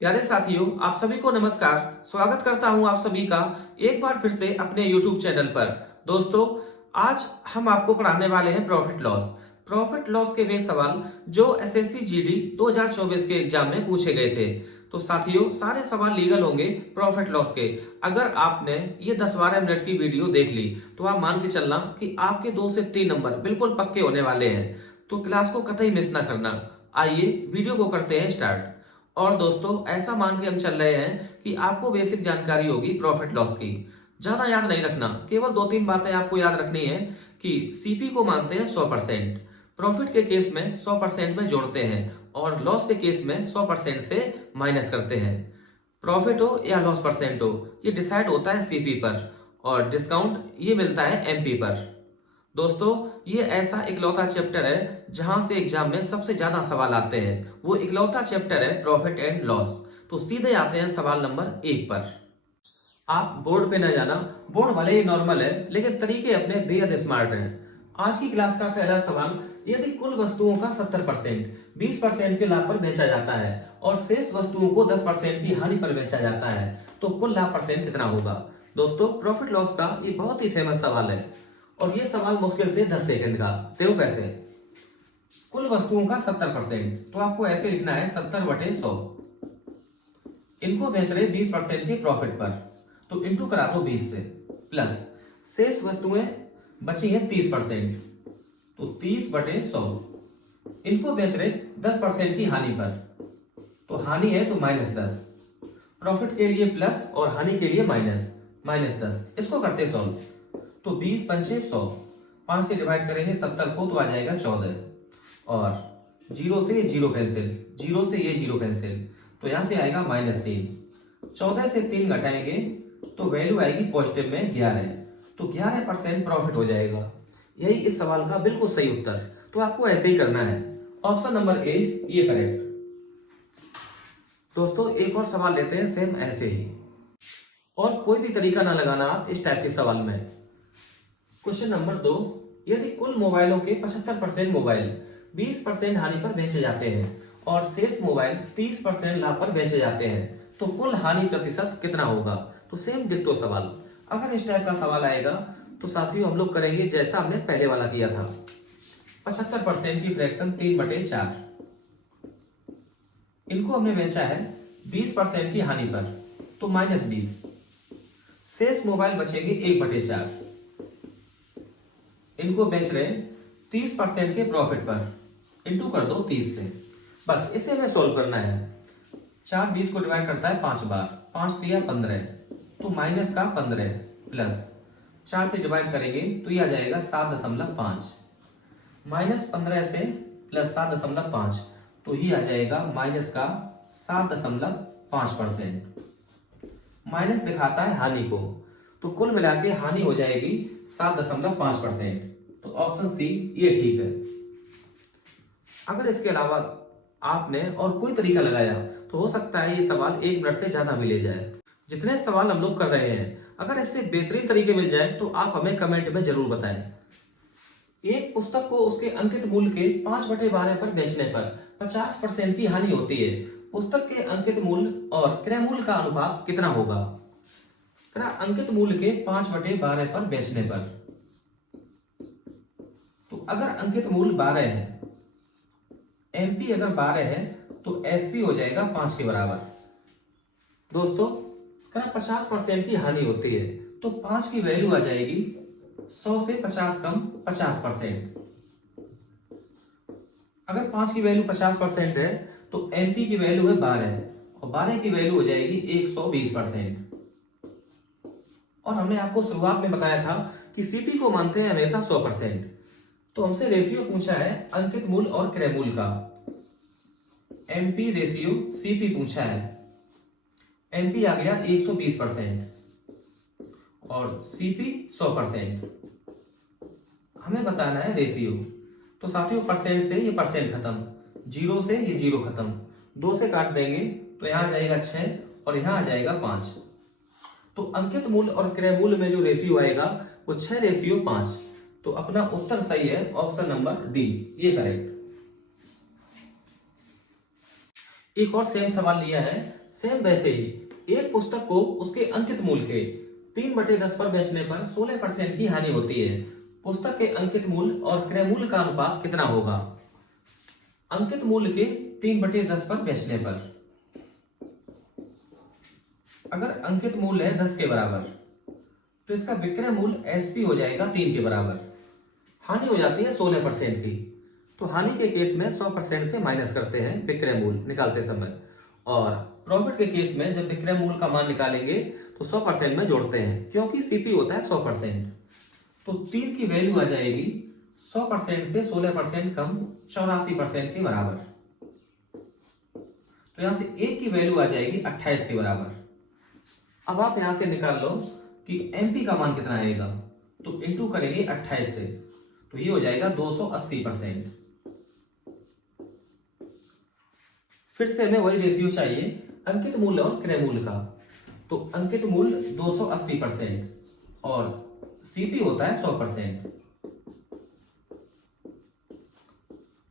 प्यारे साथियों, आप सभी को नमस्कार। स्वागत करता हूं आप सभी का एक बार फिर से अपने YouTube चैनल पर। दोस्तों, आज हम आपको पढ़ाने वाले हैं प्रॉफिट लॉस। प्रॉफिट लॉस के वे सवाल जो एसएससी जीडी 2024 के एग्जाम में पूछे गए थे। तो साथियों, सारे सवाल लीगल होंगे प्रॉफिट लॉस के। अगर आपने ये 10-12 मिनट की वीडियो देख ली तो आप मान के चलना कि आपके 2 से 3 नंबर बिल्कुल पक्के होने वाले हैं। तो क्लास को कतई मिस ना करना। आइए वीडियो को करते हैं स्टार्ट। और दोस्तों, ऐसा मान के हम चल रहे हैं कि आपको बेसिक जानकारी होगी प्रॉफिट लॉस की। ज्यादा याद नहीं रखना, केवल 2-3 बातें आपको याद रखनी है कि सीपी को मानते हैं 100%, प्रॉफिट के केस में 100% में जोड़ते हैं और लॉस के केस में 100% से माइनस करते हैं। प्रॉफिट हो या लॉस परसेंट हो, ये डिसाइड होता है सीपी पर और डिस्काउंट ये मिलता है एमपी पर। दोस्तों, ये ऐसा इकलौता चैप्टर है जहां से एग्जाम में सबसे ज्यादा सवाल आते हैं। वो इकलौता चैप्टर है प्रॉफिट एंड लॉस। तो सीधे आते हैं सवाल नंबर 1 पर। आप बोर्ड पे न जाना, बोर्ड भले ही नॉर्मल है लेकिन तरीके अपने बेहद स्मार्ट हैं। आज की क्लास का पहला सवाल, यदि कुल वस्तुओं का 70% 20% के लाभ पर बेचा जाता है और शेष वस्तुओं को 10% की हानि पर बेचा जाता है तो कुल लाभ परसेंट कितना होगा। दोस्तों, प्रॉफिट लॉस का ये बहुत ही फेमस सवाल है और ये सवाल मुश्किल से 10 सेकंड का। देखो कैसे। कुल वस्तुओं का 70%, तो आपको ऐसे लिखना है 70/100। इनको बेच रहे 20% के प्रॉफिट पर, तो इंटू करा दो 20 से, प्लस शेष वस्तुएं बची हैं 30%, तो 30/100। इनको बेच रहे 10% की हानि पर, तो हानि है तो -10। प्रॉफिट के लिए प्लस और हानि के लिए माइनस, -10। इसको करते सॉल्व, तो 20×5 = 100। 5 से डिवाइड करेंगे 70 को तो आ जाएगा 14 और 0 से ये 0 कैंसिल, 0 से ये 0 कैंसिल, तो यहां से आएगा -3। 14 से 3 घटाएंगे तो वैल्यू आएगी पॉजिटिव में 11, तो 11% प्रॉफिट हो जाएगा। यही इस सवाल का बिल्कुल सही उत्तर। तो आपको ऐसे ही करना है। ऑप्शन नंबर ए ये करेक्ट। दोस्तों, एक और सवाल लेते हैं सेम ऐसे ही, और कोई भी तरीका ना लगाना आप इस टाइप के सवाल में। क्वेश्चन नंबर 2, यदि कुल मोबाइलों के 75% मोबाइल 20% हानि पर बेचे जाते हैं और शेष मोबाइल 30% लाभ पर बेचे जाते हैं तो कुल हानि प्रतिशत कितना होगा। तो सेम डिट्टो सवाल। अगर इस टाइप का सवाल आएगा तो साथियों हम लोग करेंगे जैसा हमने पहले वाला किया था। 75% की फ्रैक्शन 3/4, इनको हमने बेचा है 20% की हानि पर, तो -20। शेष मोबाइल बचेंगे 1/4, इनको बेच रहे 30% के प्रॉफिट पर, इंटू कर दो 30 से। बस इसे हमें सोल्व करना है। 4 20 को डिवाइड करता है 5 बार, 5 3 15, तो माइनस का 15 प्लस 4 से डिवाइड करेंगे तो ये आ जाएगा 7.5, -15 से प्लस 7.5, तो ये आ जाएगा माइनस का 7.5%। माइनस दिखाता है हानि को, तो कुल मिला के हानि हो जाएगी 7.5%। तो ऑप्शन सी ये ठीक है। अगर इसके अलावा आपने और कोई तरीका लगाया तो हो सकता है ये सवाल 1 मिनट से ज्यादा भी ले जाए। जितने सवाल हम लोग कर रहे हैं, अगर इससे बेहतरीन तरीके मिल जाए तो आप हमें कमेंट में जरूर बताएं। एक पुस्तक को उसके अंकित मूल्य के 5/12 पर बेचने पर 50% की हानि होती है। पुस्तक के अंकित मूल्य और क्रय मूल्य का अनुपात कितना होगा। अंकित मूल्य के 5/12 पर बेचने पर, तो अगर अंकित मूल्य 12 है, एमपी अगर 12 है तो एसपी हो जाएगा 5 के बराबर। दोस्तों, 50% की हानि होती है तो 5 की वैल्यू आ जाएगी 100 से 50 कम 50%। अगर 5 की वैल्यू 50% है तो एमपी की वैल्यू है 12 और 12 की वैल्यू हो जाएगी 120%। और हमने आपको शुरुआत में बताया था कि सीपी को मानते हैं हमेशा 100%। तो हमसे रेशियो पूछा है अंकित मूल्य और क्रय मूल्य का। एमपी रेशियो सीपी पूछा है। एमपी आ गया 120% और सीपी 100%। हमें बताना है रेशियो। तो साथियों, परसेंट से ये परसेंट खत्म, 0 से ये 0 खत्म, 2 से काट देंगे तो यहां आ जाएगा 6 और यहां आ जाएगा 5। तो अंकित मूल्य और क्रय मूल्य में जो रेशियो आएगा वो 6:5। तो अपना उत्तर सही है, ऑप्शन नंबर डी ये करेक्ट। एक और सेम सवाल लिया है, सेम वैसे ही। एक पुस्तक को उसके अंकित मूल्य के 3/10 पर बेचने पर 16% की हानि होती है। पुस्तक के अंकित मूल्य और क्रय मूल्य का अनुपात कितना होगा? अंकित मूल्य के 3/10 पर बेचने पर, अगर अंकित मूल्य है 10 के बराबर, तो इसका विक्रय मूल्य एसपी हो जाएगा 3 के बराबर। हानि हो जाती है 16% की, तो हानि के केस में 100% से माइनस करते हैं विक्रय मूल्य निकालते समय, और प्रॉफिट के केस में जब विक्रय मूल्य का मान निकालेंगे तो 100% में जोड़ते हैं, क्योंकि सीपी होता है 100%। तो 3 की वैल्यू आ जाएगी 100% से 16% कम 84% के बराबर। तो यहां से 1 की वैल्यू आ जाएगी 28 के बराबर। अब आप यहां से निकाल लो कि एमपी का मान कितना आएगा, तो इंटू करेंगे 28 से, तो ये हो जाएगा 280%। फिर से हमें वही रेशियो चाहिए अंकित मूल्य और क्रय मूल्य का। तो अंकित मूल्य 280% और सीपी होता है 100%।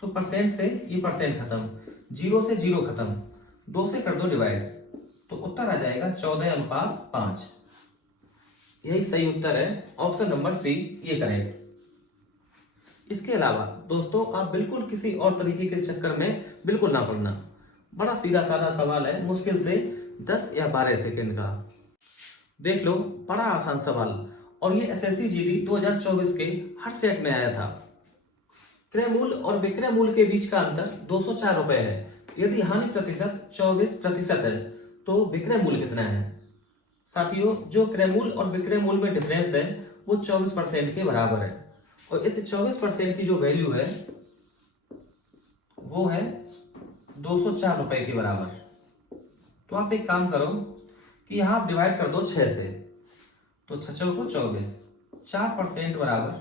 तो परसेंट से ये परसेंट खत्म, 0 से 0 खत्म, 2 से कर दो डिवाइड, तो उत्तर आ जाएगा 14:5। यही सही उत्तर है, ऑप्शन नंबर सी, ये करेक्ट। इसके अलावा दोस्तों आप बिल्कुल किसी और तरीके के चक्कर में बिल्कुल ना पड़ना। बड़ा सीधा साधा सवाल है, मुश्किल से 10 या 12 सेकंड का। देख लो, बड़ा आसान सवाल, और ये एसएससी जीडी 2024 के हर सेट में आया था। क्रय मूल्य और विक्रय मूल्य के बीच का अंतर 204 रुपए है। यदि हानि प्रतिशत 24% है तो विक्रय मूल्य कितना है? साथियों, जो क्रय मूल्य और विक्रय मूल्य में डिफरेंस है वो 24% के बराबर है, और इस 24% की जो वैल्यू है वो है 204 रुपए के बराबर। तो आप एक काम करो कि यहां आप डिवाइड कर दो 6 से, तो 6 को 24, 4% बराबर,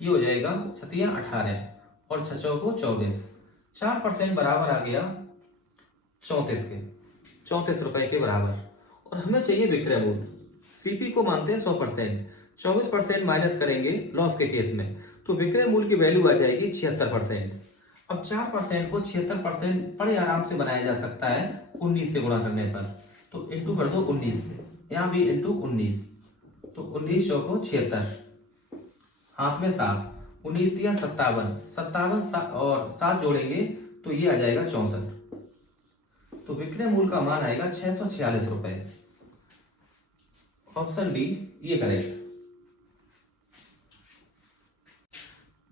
ये हो जाएगा 6 18 और 6 को 24, 4% बराबर आ गया 34 रुपए के बराबर। और हमें चाहिए विक्रय मूल्य। सीपी को मानते हैं 100%, 24% माइनस करेंगे लॉस के केस में, तो विक्रय मूल्य की वैल्यू आ जाएगी 76%। अब 4% को 76% बड़े आराम से बनाया जा सकता है 19 से गुणा करने पर, तो इंटू कर दो 19 से, यहां भी इंटू 19, तो 19 को 76, हाथ में 7, 19 दिया 57, 57 और 7 जोड़ेंगे तो ये आ जाएगा 64। तो विक्रय मूल्य का मान आएगा 646 रुपए। ऑप्शन डी, ये करेक्ट।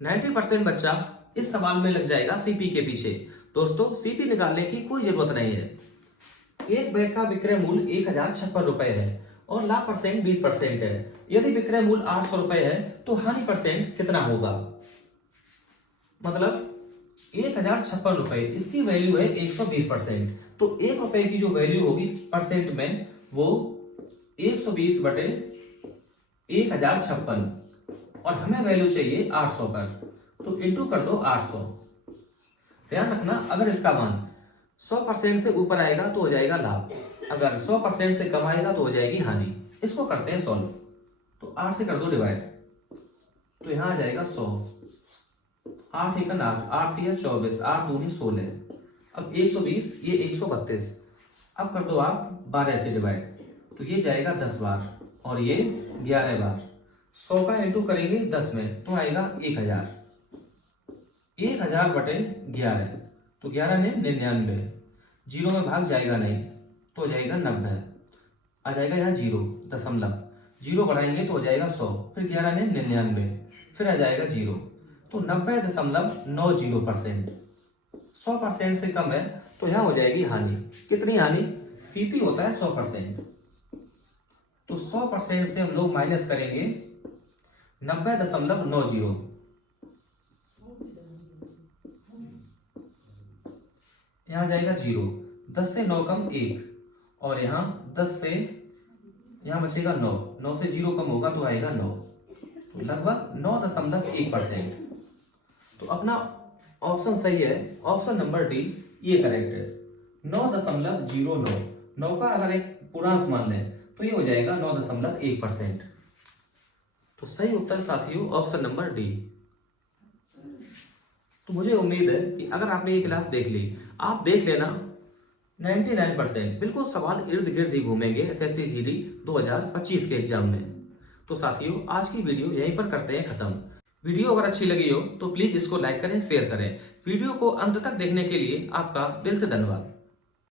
90% बच्चा इस सवाल में लग जाएगा सीपी के पीछे। दोस्तों, सीपी निकालने की कोई जरूरत नहीं है। एक बैग का विक्रय मूल्य 1056 रुपए है और लाभ परसेंट 20% है। यदि विक्रय मूल्य 800 रुपए है तो हानि परसेंट कितना होगा? मतलब 1056 रुपए, इसकी वैल्यू है 120%, तो 1 रुपए की जो वैल्यू होगी परसेंट में वो 120 बटे 1056, और हमें वैल्यू चाहिए 800 पर, तो इंटू कर दो 800। ध्यान रखना, अगर इसका मान 100% से ऊपर आएगा तो हो जाएगा लाभ, अगर 100% से कम आएगा तो हो जाएगी हानि। इसको करते हैं सॉल्व, तो 8 से कर दो डिवाइड, तो यहां आ जाएगा 100, 8 एक 8, 8 3 24, 8 दूनी 16, अब 120, ये 132, अब कर दो आप 12 से डिवाइड, तो ये जाएगा 10 बार और ये 11 बार। 100 का इंटू करेंगे 10 में तो आएगा 1000, 1000 बटे 11, तो 11 ने 99, जीरो में भाग जाएगा नहीं तो हो जाएगा 90, आ जाएगा यहाँ जीरो दशमलव, जीरो बढ़ाएंगे तो हो जाएगा 100, फिर 11 ने 99, फिर आ जाएगा जीरो, तो 90.90%। 100% से कम है तो यहाँ हो जाएगी हानि। कितनी हानि? सीपी होता है 100%, तो 100% से हम लोग माइनस करेंगे 90.90, यहाँ जाएगा जीरो, 10 से 9 कम 1, और यहाँ 10 से यहाँ बचेगा 9, 9 से 0 कम होगा तो आएगा 9, तो लगभग 9.1%। तो अपना ऑप्शन सही है, ऑप्शन नंबर डी, ये करेक्ट है। 9.09, 9 का अगर एक पूर्णांक मान लें तो ये हो जाएगा 9.1%। तो सही उत्तर साथियों ऑप्शन नंबर डी। तो मुझे उम्मीद है कि अगर आपने ये क्लास देख ली, आप देख लेना 99% बिल्कुल सवाल इर्द गिर्द ही घूमेंगे एसएससी जीडी 2025 के एग्जाम में। तो साथियों, आज की वीडियो यहीं पर करते हैं खत्म। वीडियो अगर अच्छी लगी हो तो प्लीज इसको लाइक करें, शेयर करें। वीडियो को अंत तक देखने के लिए आपका दिल से धन्यवाद।